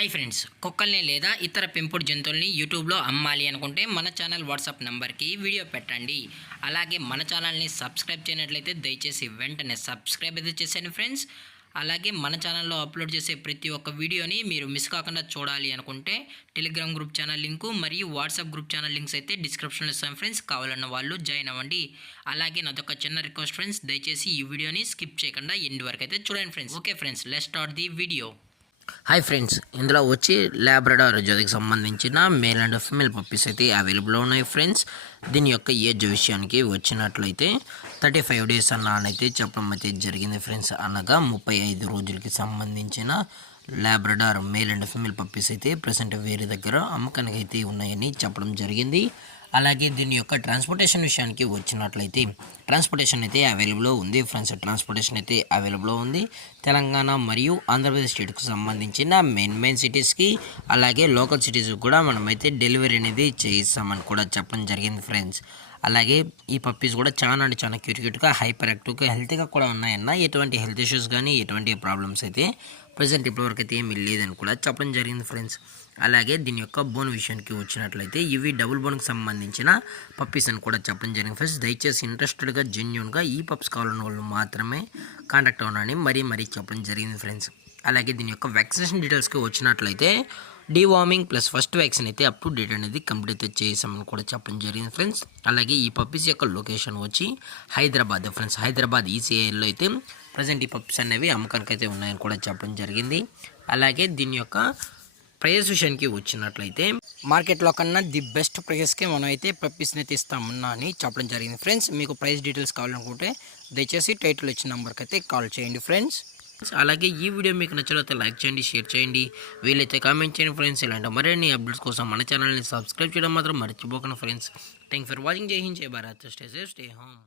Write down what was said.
Hi friends, కుక్కల్ని లేదా ఇతర పెంపుడు జంతువుల్ని యూట్యూబ్లో అమ్మాలి అనుకుంటే మన ఛానల్ వాట్సాప్ నెంబర్కి వీడియో పెట్టండి. అలాగే మన ఛానల్ని సబ్స్క్రైబ్ చేయనట్లయితే దయచేసి వెంటనే సబ్స్క్రైబ్ అయితే చేసేయండి ఫ్రెండ్స్. అలాగే మన ఛానల్లో అప్లోడ్ చేసే ప్రతి ఒక్క వీడియోని మీరు మిస్ కాకుండా చూడాలి అనుకుంటే టెలిగ్రామ్ గ్రూప్ ఛానల్ లింకు మరియు వాట్సాప్ గ్రూప్ ఛానల్ లింక్స్ అయితే డిస్క్రిప్షన్లో ఇస్తాం ఫ్రెండ్స్. కావాలన్న వాళ్ళు జాయిన్ అవ్వండి. అలాగే నాదొక చిన్న రిక్వెస్ట్ ఫ్రెండ్స్, దయచేసి ఈ వీడియోని స్కిప్ చేయకుండా ఎండ్ వరకు అయితే చూడండి friends. Okay friends, let's start the video. Hi friends, ఇందులో వచ్చి లాబ్రడార్ జోదికి సంబంధించిన మేల్ అండ్ ఫీమేల్ పప్పీస్ అయితే అవైలబుల్ ఉన్నాయి ఫ్రెండ్స్. దీని యొక్క ఏజ్ విషయానికి వచ్చినట్లయితే 35 డేస్ అన్నైతే చెప్పడం అయితే జరిగింది ఫ్రెండ్స్. అనగా 35 రోజులకి సంబంధించిన Labrador male and female puppies అయితే ప్రజెంట్ వేరే దగ్గర అమ్మకానికి అయితే ఉన్నాయని చెప్పడం జరిగింది. అలాగే దీని యొక్క ట్రాన్స్పోర్టేషన్ విషయానికి వచ్చినట్లయితే ట్రాన్స్పోర్టేషన్ అయితే అవైలబుల్ ఉంది ఫ్రెండ్స్. ట్రాన్స్పోర్టేషన్ అయితే అవైలబుల్ ఉంది తెలంగాణ మరియు ఆంధ్రప్రదేశ్ స్టేట్కు సంబంధించిన మెయిన్ సిటీస్కి, అలాగే లోకల్ సిటీస్కి కూడా మనమైతే డెలివరీ అనేది చేయిస్తామని కూడా చెప్పడం జరిగింది ఫ్రెండ్స్. అలాగే ఈ పప్పీస్ కూడా చాలా క్యూట్గా హైపర్ యాక్టివ్గా హెల్తీగా కూడా ఉన్నాయన్న. ఎటువంటి హెల్త్ ఇష్యూస్ కానీ ఎటువంటి ప్రాబ్లమ్స్ అయితే ప్రజెంట్ ఇప్పటివరకు అయితే ఏమీ లేదని కూడా చెప్పడం జరిగింది ఫ్రెండ్స్. అలాగే దీని యొక్క బోన్ విషయానికి వచ్చినట్లయితే ఇవి డబుల్ బోన్కి సంబంధించిన పప్పీస్ అని కూడా చెప్పడం జరిగింది ఫ్రెండ్స్. దయచేసి ఇంట్రెస్టెడ్గా జెన్యూన్గా ఈ పప్స్ కావాలన్న వాళ్ళు మాత్రమే కాంటాక్ట్ అవ్వనని మరీ చెప్పడం జరిగింది ఫ్రెండ్స్. అలాగే దీని యొక్క వ్యాక్సినేషన్ డీటెయిల్స్కి వచ్చినట్లయితే డీవార్మింగ్ ప్లస్ ఫస్ట్ వ్యాక్సిన్ అయితే అప్ టు డేట్ అనేది కంప్లీట్ అయితే చేసామని కూడా చెప్పడం జరిగింది ఫ్రెండ్స్. అలాగే ఈ పప్పీస్ యొక్క లొకేషన్ వచ్చి హైదరాబాద్ ఫ్రెండ్స్. హైదరాబాద్ ఈసీఐలో అయితే ప్రజెంట్ ఈ పప్పీస్ అనేవి అమ్మకానికి అయితే ఉన్నాయని కూడా చెప్పడం జరిగింది. అలాగే దీని యొక్క ప్రైస్ విషయానికి వచ్చినట్లయితే మార్కెట్లో కన్నా ది బెస్ట్ ప్రైస్కే మనం అయితే పప్పీస్ని అయితే ఇస్తామన్నా అని చెప్పడం జరిగింది ఫ్రెండ్స్. మీకు ప్రైస్ డీటెయిల్స్ కావాలనుకుంటే దయచేసి టైటిల్ ఇచ్చిన నెంబర్కి అయితే కాల్ చేయండి ఫ్రెండ్స్. అలాగే ఈ వీడియో మీకు నచ్చినట్లయితే లైక్ చేయండి, షేర్ చేయండి, వీలైతే కామెంట్ చేయండి ఫ్రెండ్స్. ఇలాంటి మరిన్ని అప్డేట్స్ కోసం మన ఛానల్ని సబ్స్క్రైబ్ చేయడం మాత్రం మర్చిపోకండి ఫ్రెండ్స్. Thank for watching. జై హింద్, జై Bharat, stay safe, stay home.